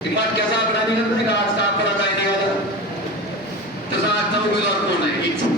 मटक्याचा आकडा निघत नाही का आजचा आकडा काय निघाला त्याचा आजचा उमेदवार कोण आहे? इच्छुक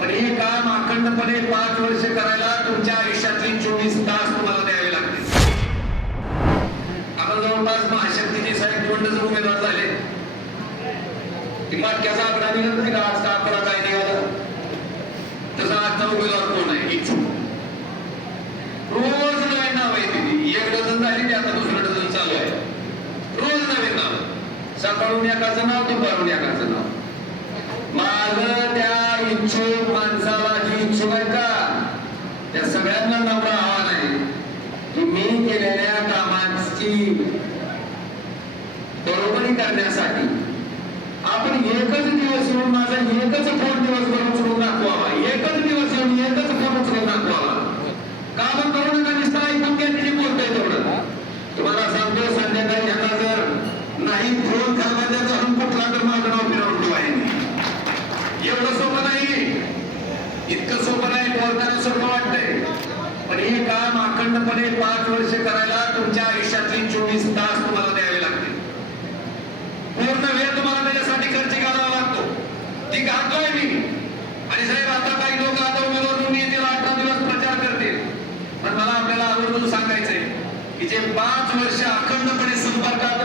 पण हे काम अखंडपणे पाच वर्ष करायला तुमच्या आयुष्यातली चोवीस तास तुम्हाला द्यावे लागते आपण जवळपास महाशक्तीचे साहेब दोन उमेदवार झाले. मटक्याचा आकडा निघत नाही का आजचा आकडा काय निघाला सकाळून नाव दुपारून एकाचं नाव. माझं त्या इच्छुक माणसाला जी इच्छुक आहे का त्या सगळ्यांना नम्र आव्हान आहे की मी केलेल्या कामाची बरोबरी करण्यासाठी आपण एकच दिवस येऊन माझा एकच फोन दिवस करून उचलून दाखवावा. एकच दिवस येऊन एकच फोन उचलून दाखवावा. काम करू नका? नुसतं ऐकून घ्या तिथे बोलतोय तेवढं. तुम्हाला सांगतो संध्याकाळी ह्याला जर नाही फोन पण हे काम अखंडपणे पाच वर्ष करायला तुमच्या आयुष्यातली चोवीस तास तुम्हाला द्यावे लागते पूर्ण वेळ तुम्हाला त्याच्यासाठी खर्च घालावा लागतो. ती घालतोय मी. आणि साहेब आता काही लोक आता उमेदवार म्हणून येतील अठरा दिवस प्रचार करतील. पण मला आपल्याला आवर्जून सांगायचंय की जे पाच वर्ष अखंडपणे संपर्कात